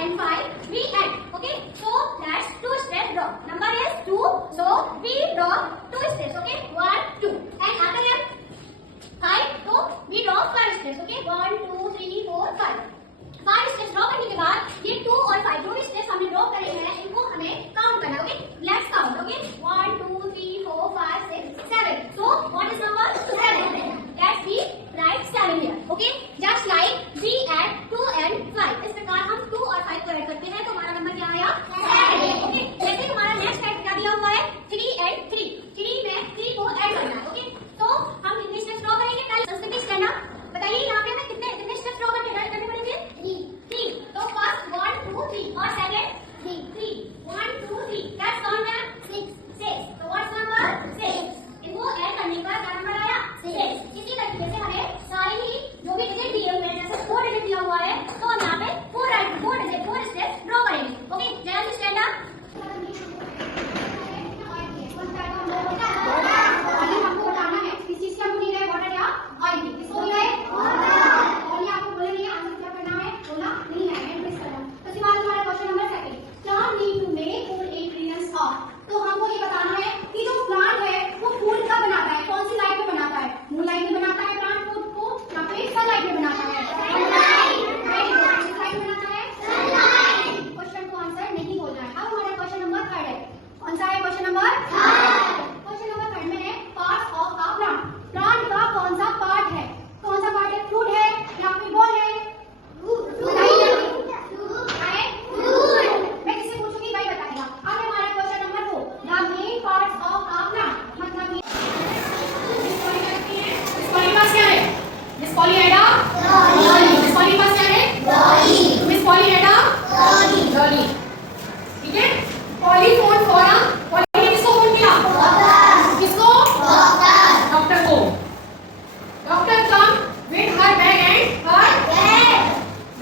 and 5 we add. Okay, so that's 2 steps draw. Number is 2, so we draw 2 steps. Okay, 1 2 and after that 5, so we draw 5 steps. Okay, 1 2 3 4 5. 5 steps draw करने के बाद ये 2 और 5 जो भी स्टेप्स हमने ड्रॉ करे हैं इनको हमें काउंट करना है. Okay, let's count. Okay, 1 2 3 4 5 6 7. So what is number 7? That's the right 7 here. Okay, just like we add 2 and 5. इस प्रकार हम 2 और 5 को ऐड करते हैं तो हमारा नंबर क्या आया 7. ओके, जैसे हमारा नेक्स्ट टाइप क्या दिया हुआ है 3 and 3. 3 में 3 को ऐड करना है. ओके, तो हम कितने स्टेप्स ड्रॉ करेंगे पहले संस्कृति स्टैंड. बताइए यहाँ पे हमें कितने स्टेप्स ड्रॉ करने पड़ेंगे 3. तो फर्स्ट 1 2 3 और सेकंड 3 1 2 3. दैट्स काउंट है 6. तो व्हाट्स नंबर 6. इनको ऐड करने पर क्या नंबर आया 6. इसी तरीके से हमें सारी ही जो भी डिजिट दिए हुए हैं जैसे 4 डिजिट दिया हुआ है तो हम यहाँ पे 4 स्टेप्स ड्रॉ करेंगे. ओके, जल्दी स्टैंड अप. हमको बताना है किस चीज की हमको नीड है वाटर या ऑयल की. किसको नीड है और ये आपको बोले नहीं है आंसर क्या करना है बोला नहीं है एंट्रीज करना. तो इसके बाद हमारा क्वेश्चन नंबर 2 क्या need to make food ingredients of. तो हमको ये बताना है कि जो प्लांट है वो फूड का बनाता है कौन सी लाइट में बनाता है. मून लाइट में बनाता है प्लांट फूड को या फिर सनलाइट में बनाता है. क्वेश्चन को आंसर नहीं बोलना है. अब हमारा क्वेश्चन नंबर 3 है. कौन सा है क्वेश्चन नंबर 3 में है parts of a plant. Plant का कौन सा पार्ट है. कौन सा पार्ट है फ्रूट है या फिर बॉल है. मैं किससे पूछूंगी भाई बताएगा. अब हमारा question number 4 the main parts of a plant. मतलब इसके पास क्या है मिस पॉलीहेड्रा. इसके पास क्या है मिस पॉलीहेड्रा लॉली. ठीक है, पॉलीफोन फोरम. पॉली किसको फोन किया किसको डॉक्टर को. Doctor come with her bag and her bed.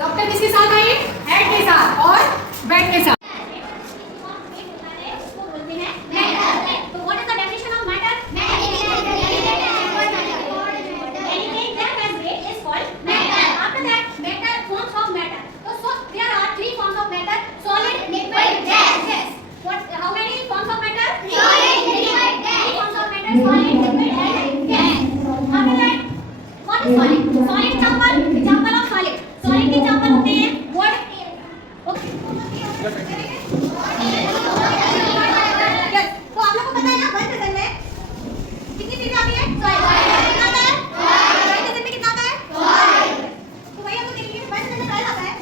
Doctor किसके साथ आए हेड के साथ और बेड के साथ. Solid example of solid. Solid के example होते हैं wood. Okay. Yes. तो आप लोग को पता है ना वन सेकंड में कितनी चीजें आती है. कितना आता है 5 में कितना आता है 5. तो भैया तो देखिए 5 में 5 आता है.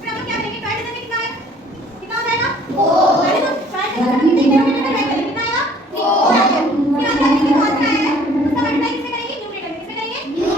फिर हम क्या करेंगे 5 में कितना है कितना हो जाएगा 4. पहले तो 5 में कितने किलोमीटर ड्राइव करेंगे कितना आएगा 4. फिर आप क्या करेंगे कौन सा है उसका मल्टीप्लाई किससे करेंगे न्यूमरेटर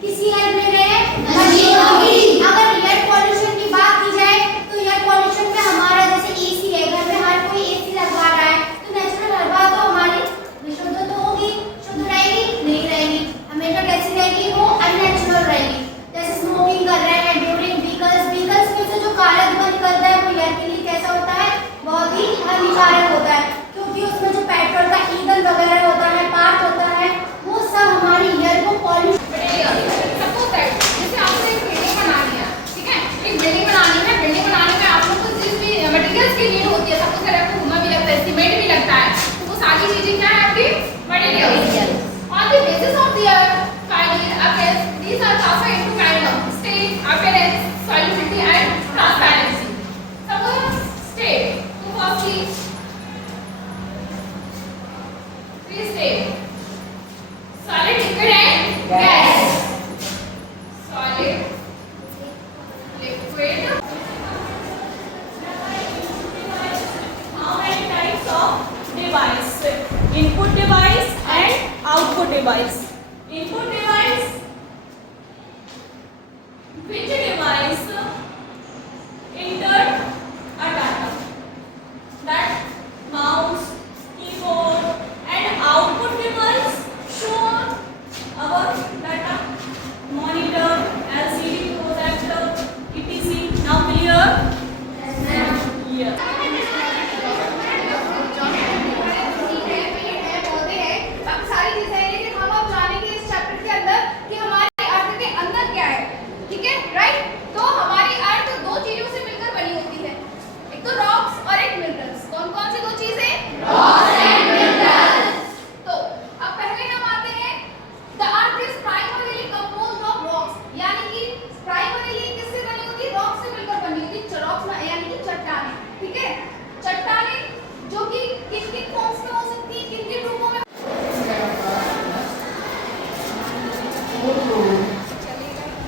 किससे करेंगे अगर एयर पॉल्यूशन की बात की जाए तो एयर पॉल्यूशन में हमारा जैसे एसी है घर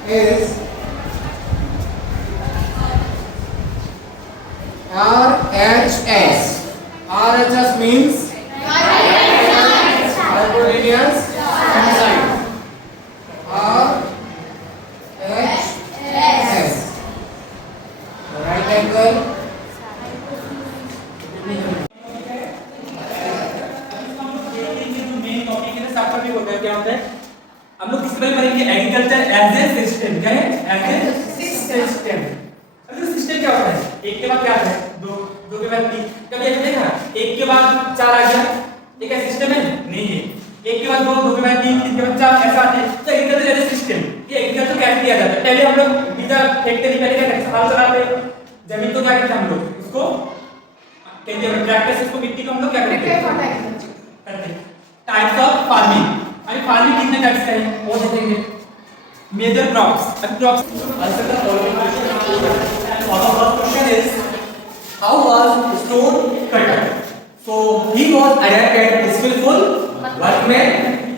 is RHS. RHS means hypotenuse side. RHS. Right angle. क्या होता है हम लोग किस तरह पढ़ेंगे एग्रीकल्चर एज ए सिस्टम क्या है एज ए सिस्टम अब ये सिस्टम क्या होता है एक के बाद क्या आता है दो दो के बाद तीन कभी ऐसा देखा एक के बाद चार आ गया ये क्या सिस्टम है नहीं है एक के बाद दो दो के बाद तीन तीन के बाद चार ऐसा आता है तो एग्रीकल्चर एज ए सिस्टम ये एग्रीकल्चर कैसे किया जाता है पहले हम लोग बीजा फेंकते नहीं पहले क्या करते हल चलाते जमीन को क्या करते हम लोग उसको कहते हैं ट्रैक्टर से उसको मिट्टी को हम लोग क्या करते टाइप्स ऑफ फार्मिंग अभी फार्मिंग कितने टाइप्स का है वो देखेंगे मेजर क्रॉप्स अभी crops answer the following question और first question is how was stone cutter so he was adapted skillful workman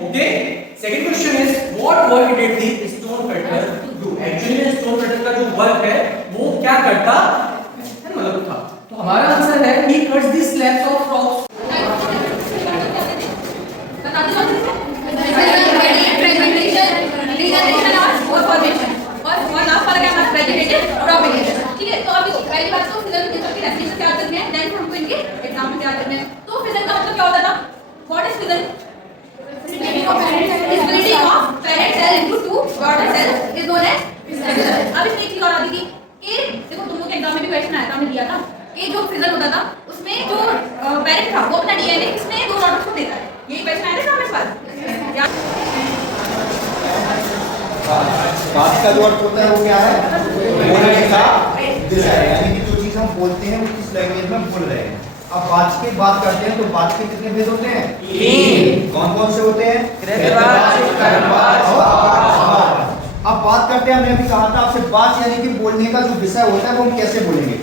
okay second question is what work did the stone cutter do actually में stone cutter का जो वर्क है वो क्या करता है मतलब था तो हमारा आंसर है he cuts the slabs of rocks ठीक है तो अभी पहली बात तो फिजन की डेफिनेशन क्या करनी है देन हमको इनके एग्जाम में क्या करना है तो फिजन का मतलब क्या होता था what is fission splitting of parent cell into two daughter cells is known as fission अब इसमें एक चीज और आती थी कि देखो तुम लोग के एग्जाम में भी क्वेश्चन आया था हमने दिया था कि जो फिजन होता था उसमें जो पेरेंट था वो अपना डीएनए किसमें दो डॉटर्स को देता है यही क्वेश्चन आया था हमारे पास बात का जो अर्थ होता है वो क्या है बोलने का दिशा है यानी कि जो चीज हम बोलते हैं वो किस लैंग्वेज में बोल रहे हैं अब बात की बात करते हैं तो बात के कितने भेद होते हैं तीन कौन कौन से होते हैं अब बात करते हैं हमने अभी कहा था आपसे बात यानी कि बोलने का जो विषय होता है वो हम कैसे बोलेंगे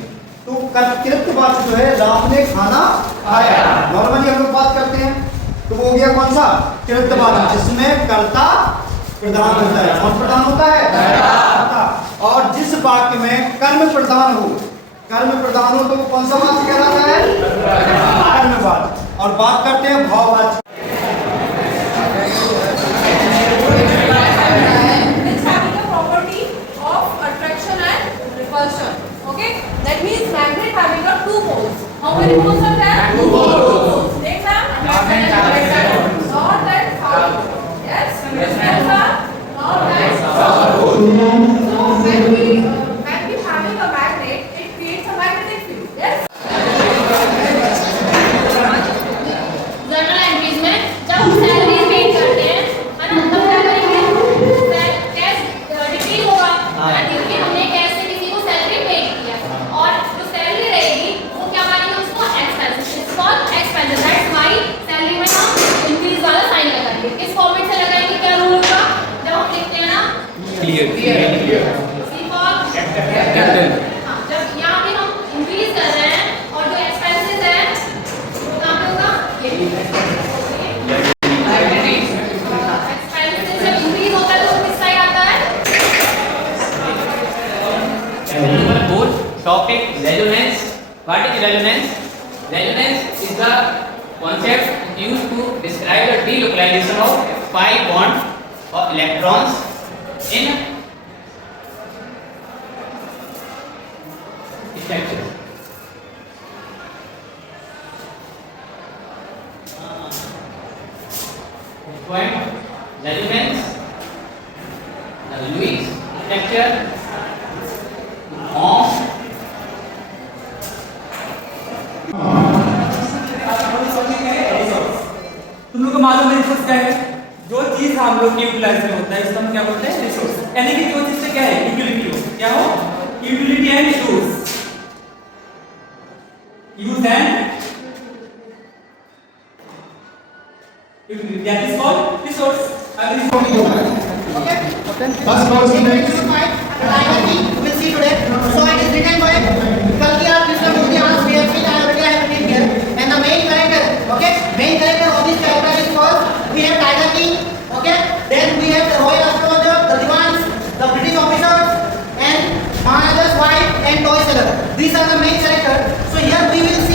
तो कृत्यवाची जो है राम ने खाना खाया नॉर्मली हम लोग बात करते हैं तो वो हो गया कौन सा कृत्यवाची जिसमें कर्ता प्रधान होता है कौन प्रधान होता है और जिस वाक्य में कर्म प्रधान हो तो वो कौन सा वाक्य कहलाता है कर्मवाची और बात करते हैं भाववाची property of attraction and repulsion okay that means magnet having a two poles how many poles are there two poles next time not that south yes not that south so when we having a magnet it creates a magnetic field yes journal entries में जब हम salary paid करते हैं है ना तब क्या करेंगे कैश डिक्रीज होगा क्योंकि हमने कैश से किसी को सैलरी पे किया और जो सैलरी रहेगी वो क्या मानेंगे उसको expenses it's called expenses that's why salary में हम इंक्रीज वाला साइन लगाएंगे किस फॉर्मेट से लगाएंगे क्या रूल होगा जब हम लिखते हैं ना क्लियर सी फॉर कैपिटल हां जब यहां पे हम इंक्रीज कर रहे हैं और जो एक्सपेंसेस है वो कहां पे होगा ये एक्सपेंसेस जब इंक्रीज होता है तो किस साइड आता है Number 4 topic resonance. What is resonance? Resonance is the concept used to describe the delocalization of pi bond of electrons in structure. Point resonance, the Lewis structure. तुम लोग को मालूम है रिसोर्स क्या है जो चीज हम लोग के यूटिलाइज में होता है इसको हम क्या बोलते हैं रिसोर्स यानी कि जो चीज से क्या है यूटिलिटी हो क्या हो utility and use use and utility that is called resource अगर बस बहुत ही You will see today. So it is written by Kalkiyar Krishnamurti as we have seen already. I have written here. And the main character, okay, main character of this chapter is called we have Tiger King, okay. Then we have the Royal Astronaut. these are the main characters. So here we will